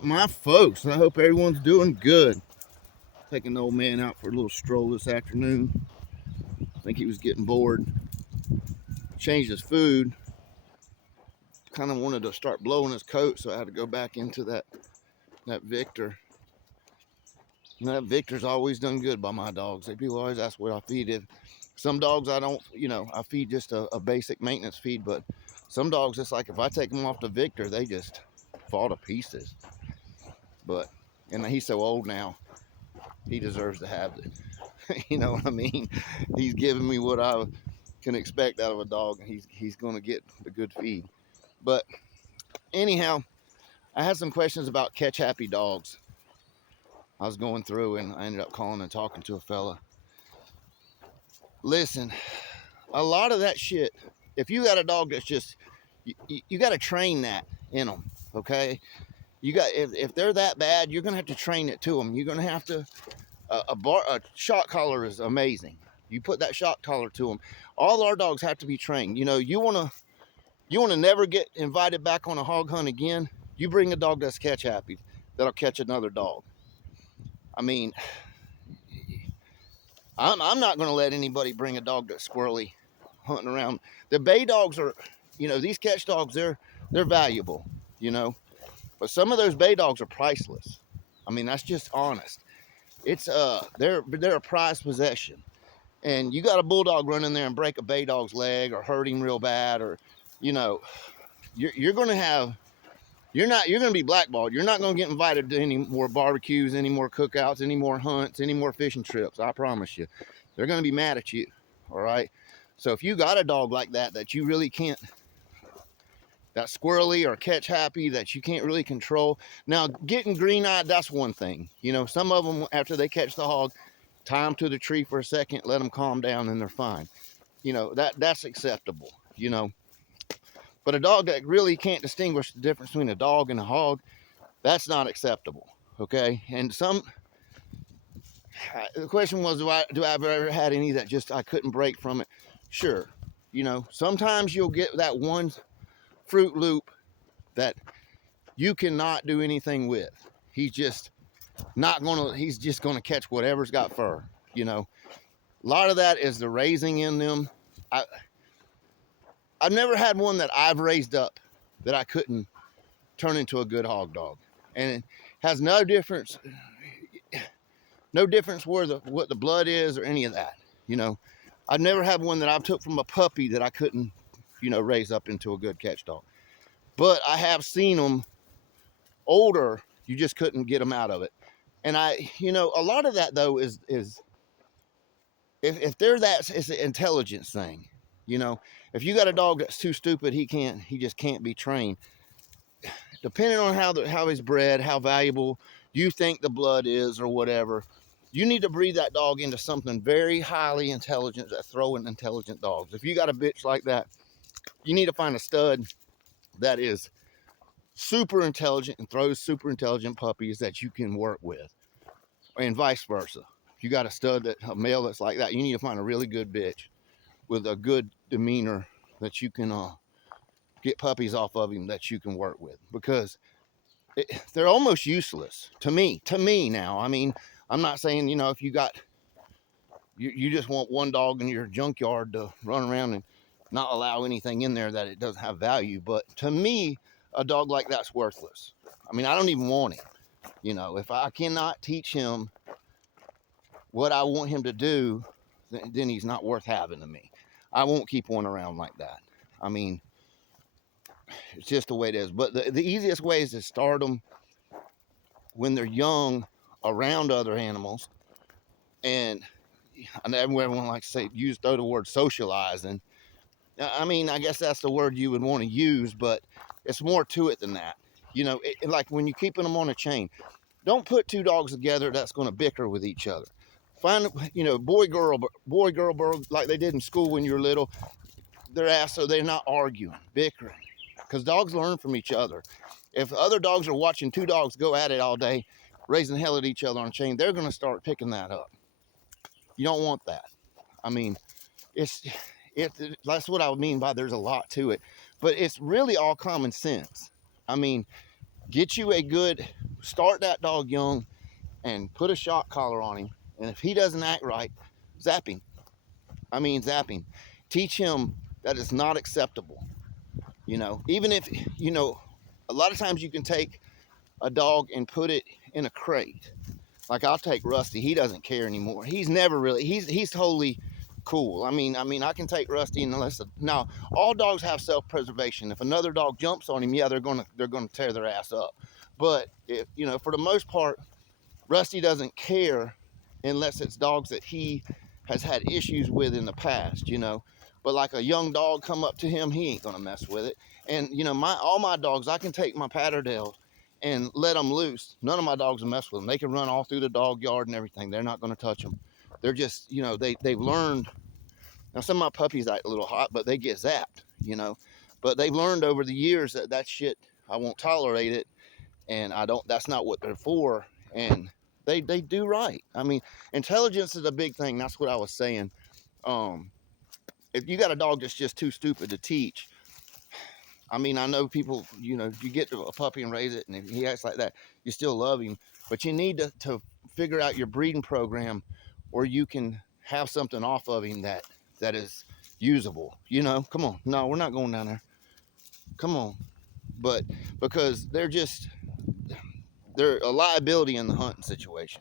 My folks, I hope everyone's doing good. Taking the old man out for a little stroll this afternoon. I think he was getting bored. Changed his food. Kind of wanted to start blowing his coat, so I had to go back into that Victor. And that Victor's always done good by my dogs. People always ask what I feed. Some dogs I don't, I feed just a basic maintenance feed, but some dogs, it's like if I take them off the Victor, they just fall to pieces. But, and he's so old now, he deserves to have it. You know what I mean? He's giving me what I can expect out of a dog, and he's going to get the good feed. But anyhow, I had some questions about catch happy dogs. I was going through, and I ended up calling and talking to a fella. Listen, a lot of that shit. If you got a dog that's just, you got to train that in them. Okay, you got if they're that bad, you're gonna have to train it to them. You're gonna have to. A shock collar is amazing. You put that shock collar to them. All our dogs have to be trained. You wanna never get invited back on a hog hunt again. You bring a dog that's catch happy, that'll catch another dog. I mean, I'm not gonna let anybody bring a dog that's squirrely hunting around. The bay dogs are, these catch dogs, they're valuable, but some of those bay dogs are priceless. I mean, that's just honest. It's they're a prized possession. And you got a bulldog run in there and break a bay dog's leg or hurt him real bad, or you're going to have you're going to be blackballed. You're not going to get invited to any more barbecues, any more cookouts, any more hunts, any more fishing trips. I promise you, they're going to be mad at you. All right. So if you got a dog like that you really can't, that squirrely or catch happy that you can't really control. Now, getting green-eyed, that's one thing. Some of them, after they catch the hog, tie them to the tree for a second, let them calm down, and they're fine. That's acceptable. But a dog that really can't distinguish the difference between a dog and a hog, that's not acceptable. Okay. And the question was, do I have ever had any that just I couldn't break from it? Sure. Sometimes you'll get that one Fruit Loop that you cannot do anything with. He's just gonna catch whatever's got fur. A lot of that is the raising in them. I've never had one that I've raised up that I couldn't turn into a good hog dog, and it has no difference where what the blood is or any of that. I've never had one that I took from a puppy that I couldn't raise up into a good catch dog. But I have seen them older, you just couldn't get them out of it. And a lot of that though is if they're that, it's an intelligence thing. If you got a dog that's too stupid, he just can't be trained. Depending on how he's bred, how valuable you think the blood is or whatever, you need to breed that dog into something very highly intelligent, that throwing intelligent dogs. If you got a bitch like that, you need to find a stud that is super intelligent and throws super intelligent puppies that you can work with, and vice versa. If you got a male that's like that, you need to find a really good bitch with a good demeanor that you can get puppies off of him that you can work with, because they're almost useless to me now. I mean, I'm not saying, if you just want one dog in your junkyard to run around and not allow anything in there that it doesn't have value, but to me, a dog like that's worthless. I mean, I don't even want him. If I cannot teach him what I want him to do, then he's not worth having to me. I won't keep one around like that. I mean, it's just the way it is. But the easiest way is to start them when they're young around other animals. And everyone likes to throw the word socializing. I mean, I guess that's the word you would want to use, but it's more to it than that. Like when you're keeping them on a chain, don't put two dogs together that's going to bicker with each other. Find, boy, girl, like they did in school when you were little. Their ass, so they're not arguing, bickering, because dogs learn from each other. If other dogs are watching two dogs go at it all day, raising hell at each other on a chain, they're going to start picking that up. You don't want that. I mean, that's what I mean by there's a lot to it, but it's really all common sense. I mean, get you a good start that dog young and put a shock collar on him. And if he doesn't act right, zap him. I mean, zap him. Teach him that it's not acceptable. Even if, a lot of times you can take a dog and put it in a crate. Like I'll take Rusty. He doesn't care anymore. He's never really, he's totally cool. I mean, I can take Rusty now all dogs have self-preservation. If another dog jumps on him, yeah, they're gonna tear their ass up. But if, for the most part, Rusty doesn't care unless it's dogs that he has had issues with in the past, But like a young dog come up to him, he ain't gonna mess with it. And all my dogs, I can take my Patterdale and let them loose. None of my dogs will mess with them. They can run all through the dog yard and everything. They're not gonna touch them. They're just, they've learned. Now some of my puppies act a little hot, but they get zapped, But they've learned over the years that shit, I won't tolerate it, and that's not what they're for. And they do right. I mean, intelligence is a big thing. That's what I was saying. If you got a dog that's just too stupid to teach, I mean, I know people, you get a puppy and raise it, and if he acts like that, you still love him. But you need to figure out your breeding program, or you can have something off of him that is usable. Come on. No, we're not going down there. Come on. But because they're a liability in the hunting situation.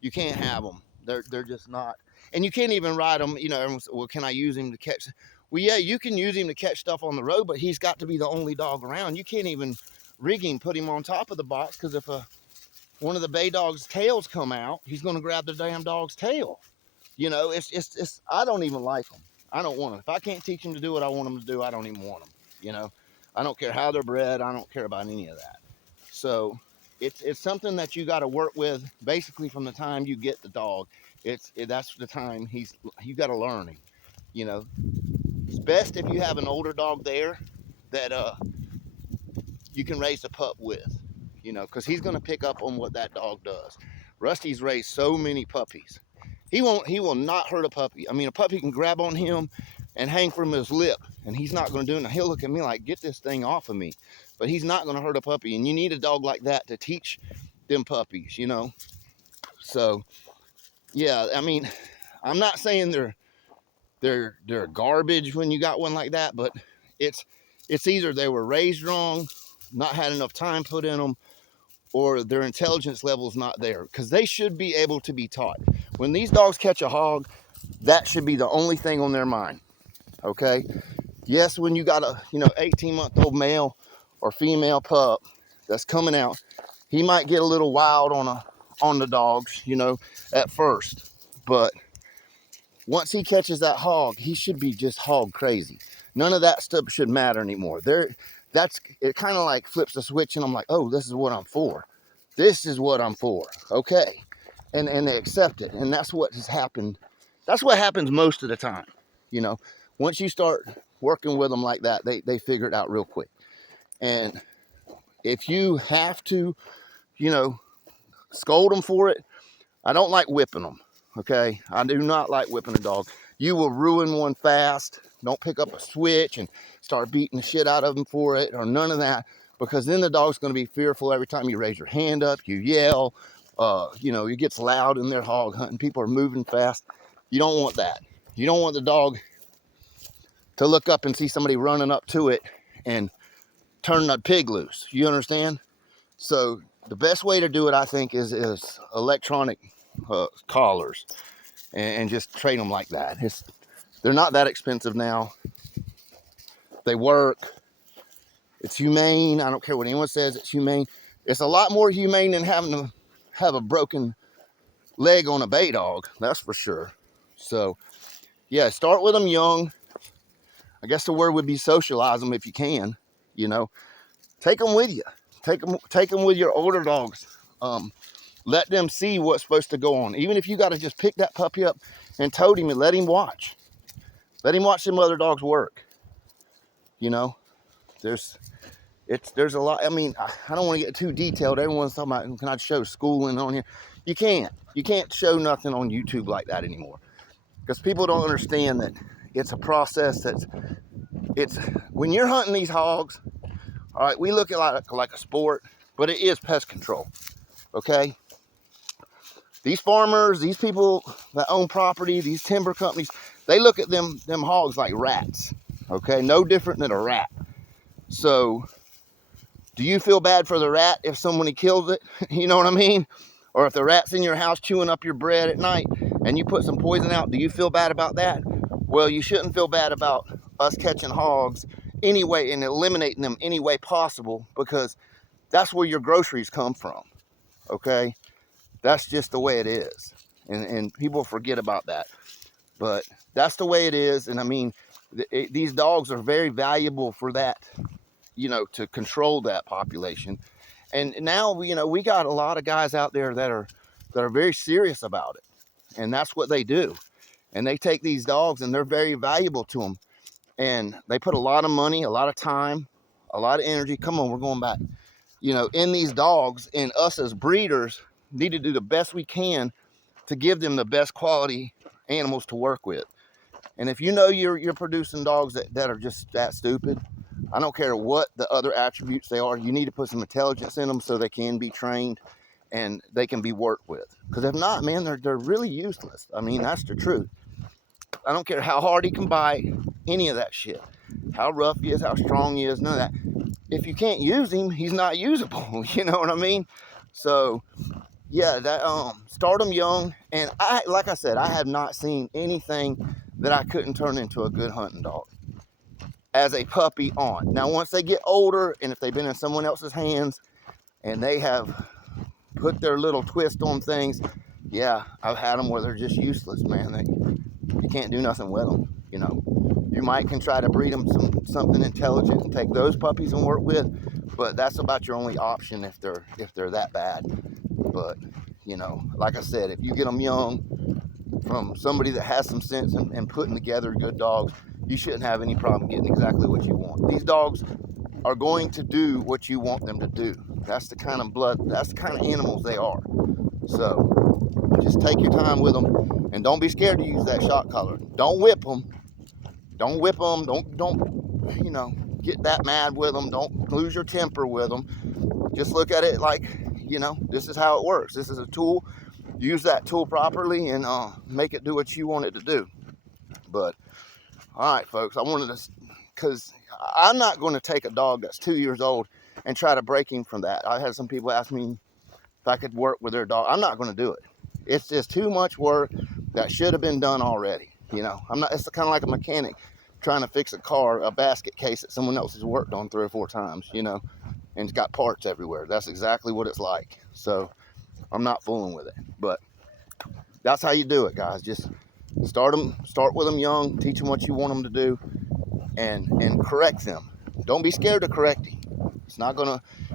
You can't have them. They're just not. And you can't even ride them. Everyone's, well, can I use him to catch? Well, yeah, you can use him to catch stuff on the road, but he's got to be the only dog around. You can't even rig him, put him on top of the box, because if one of the bay dog's tails come out, he's going to grab the damn dog's tail. It's I don't even like them. I don't want them. If I can't teach them to do what I want them to do, I don't even want them. I don't care how they're bred. I don't care about any of that. So it's something that you got to work with basically from the time you get the dog. That's the time you got to learn him. It's best if you have an older dog there that you can raise a pup with, because he's going to pick up on what that dog does. Rusty's raised so many puppies. He will not hurt a puppy. I mean, a puppy can grab on him and hang from his lip, and he's not going to do it. He'll look at me like, get this thing off of me. But he's not going to hurt a puppy, and you need a dog like that to teach them puppies, So, yeah, I mean, I'm not saying they're garbage when you got one like that, but it's either they were raised wrong, not had enough time put in them, or their intelligence level is not there, because they should be able to be taught. When these dogs catch a hog, that should be the only thing on their mind. Okay? Yes, when you got a 18-month-old male or female pup that's coming out, he might get a little wild on the dogs, at first. But once he catches that hog, he should be just hog crazy. None of that stuff should matter anymore. It kind of like flips the switch, and I'm like, oh, this is what I'm for. This is what I'm for. Okay. And they accept it. And that's what has happened. That's what happens most of the time. Once you start working with them like that, they figure it out real quick. And if you have to, scold them for it, I don't like whipping them. Okay. I do not like whipping a dog. You will ruin one fast. Don't pick up a switch and start beating the shit out of them for it, or none of that, because then the dog's going to be fearful every time you raise your hand up, you yell, it gets loud in their hog hunting. People are moving fast. You don't want that. You don't want the dog to look up and see somebody running up to it and turn that pig loose. You understand? So the best way to do it, I think, is electronic collars, and just train them like that. They're not that expensive now. They work. It's humane. I don't care what anyone says. It's humane. It's a lot more humane than having to have a broken leg on a bay dog. That's for sure. So, yeah, start with them young. I guess the word would be socialize them if you can. Take them with you. Take them with your older dogs. Let them see what's supposed to go on. Even if you got to just pick that puppy up and tote him and let him watch. Let him watch some other dogs work. There's a lot. I mean, I don't want to get too detailed. Everyone's talking about, can I show schooling on here? You can't show nothing on YouTube like that anymore, because people don't understand that it's a process. It's when you're hunting these hogs. All right, we look at it like a sport, but it is pest control. okay? These farmers, these people that own property, these timber companies, they look at them hogs like rats, okay? No different than a rat. So do you feel bad for the rat if somebody kills it? You know what I mean? Or if the rat's in your house chewing up your bread at night and you put some poison out, do you feel bad about that? Well, you shouldn't feel bad about us catching hogs anyway and eliminating them any way possible, because that's where your groceries come from, okay? That's just the way it is. And people forget about that. But that's the way it is. And I mean, these dogs are very valuable for that, you know, to control that population. And now, you know, we got a lot of guys out there that are very serious about it. And that's what they do. And they take these dogs and they're very valuable to them. And they put a lot of money, a lot of time, a lot of energy. Come on, we're going back. You know, in these dogs, and us as breeders need to do the best we can to give them the best quality animals to work with. And if you know you're producing dogs that are just that stupid, I don't care what the other attributes they are, you need to put some intelligence in them so they can be trained and they can be worked with. Because if not, man, they're really useless. I mean, that's the truth. I don't care how hard he can bite, any of that shit. How rough he is, how strong he is, none of that. If you can't use him, he's not usable. You know what I mean? So yeah, that start them young. And like I said, I have not seen anything that I couldn't turn into a good hunting dog as a puppy on. Now, once they get older, and if they've been in someone else's hands and they have put their little twist on things, yeah, I've had them where they're just useless, man. You can't do nothing with them, you know. You might can try to breed them something intelligent and take those puppies and work with, but that's about your only option if they're that bad. But, you know, like I said, if you get them young from somebody that has some sense and putting together good dogs, you shouldn't have any problem getting exactly what you want. These dogs are going to do what you want them to do. That's the kind of that's the kind of animals they are. So just take your time with them, and don't be scared to use that shock collar. Don't whip them. Don't whip them. Don't, you know, get that mad with them. Don't lose your temper with them. Just look at it like, you know, this is how it works. This is a tool. Use that tool properly and make it do what you want it to do. But all right, folks, I wanted to, because I'm not going to take a dog that's 2 years old and try to break him from that. I had some people ask me if I could work with their dog. I'm not going to do it. It's just too much work that should have been done already. You know, it's kind of like a mechanic trying to fix a car, a basket case that someone else has worked on 3 or 4 times, you know, and it's got parts everywhere. That's exactly what it's like. So I'm not fooling with it, but that's how you do it, guys. Just start with them young, teach them what you want them to do, and correct them. Don't be scared to correct him.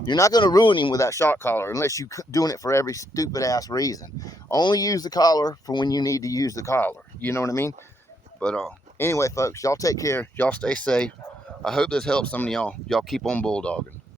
You're not gonna ruin him with that shock collar unless you're doing it for every stupid ass reason. Only use the collar for when you need to use the collar. You know what I mean? But anyway, folks, y'all take care. Y'all stay safe. I hope this helps some of y'all. Y'all keep on bulldogging.